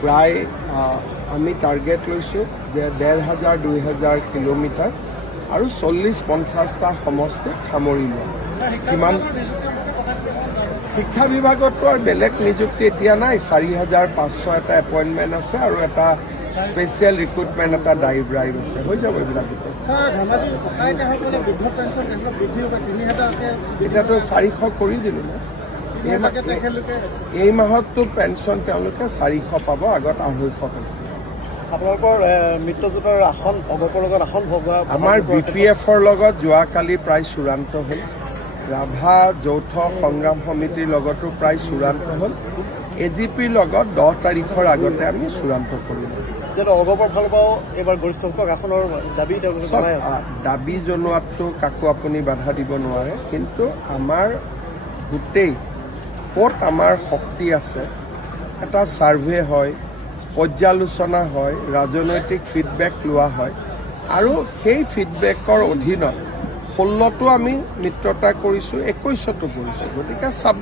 প্ৰায় আমি টাৰ্গেট লৈছোঁ যে 1,500-2,000 কিলোমিটাৰ আৰু 40-50টা সমষ্টি সামৰি লোৱা। কিমান শিক্ষা বিভাগতো আৰু বেলেগ নিযুক্তি এতিয়া নাই। 4,500 এটা এপইণ্টমেণ্ট আছে আৰু এটা স্পেচিয়েল ৰিক্ৰুটমেণ্ট এটা ড্ৰাইভ আছে, হৈ যাব এইবিলাক। এতিয়াতো 400 কৰি দিলোঁ ন। এই মাহততো পেঞ্চন তেওঁলোকে 400 পাব, আগত 250 পাইছিল। আপোনালোকৰ মিত্ৰজোঁটৰ আসন অগপৰ লগত আসন ভগোৱা আমাৰ BPFৰ লগত যোৱাকালি প্ৰায় চূড়ান্ত হ'ল। ৰাভা যৌথ সংগ্ৰাম সমিতিৰ লগতো প্ৰায় চূড়ান্ত হ'ল। AGPৰ লগত 10 তাৰিখৰ আগতে আমি চূড়ান্ত কৰিলোঁ। অগপৰ ফালৰ পৰাও এইবাৰ গৰিষ্ঠ সংখ্যক আসনৰ দাবী দাবী জনোৱাততো কাকো আপুনি বাধা দিব নোৱাৰে, কিন্তু আমাৰ গোটেই ক'ত আমাৰ শক্তি আছে এটা ছাৰ্ভে হয়, পৰ্যালোচনা হয়, ৰাজনৈতিক ফিডবেক লোৱা হয় আৰু সেই ফিডবেকৰ অধীনত 16তো আমি মিত্ৰতা কৰিছোঁ, 21তো কৰিছোঁ। গতিকে 26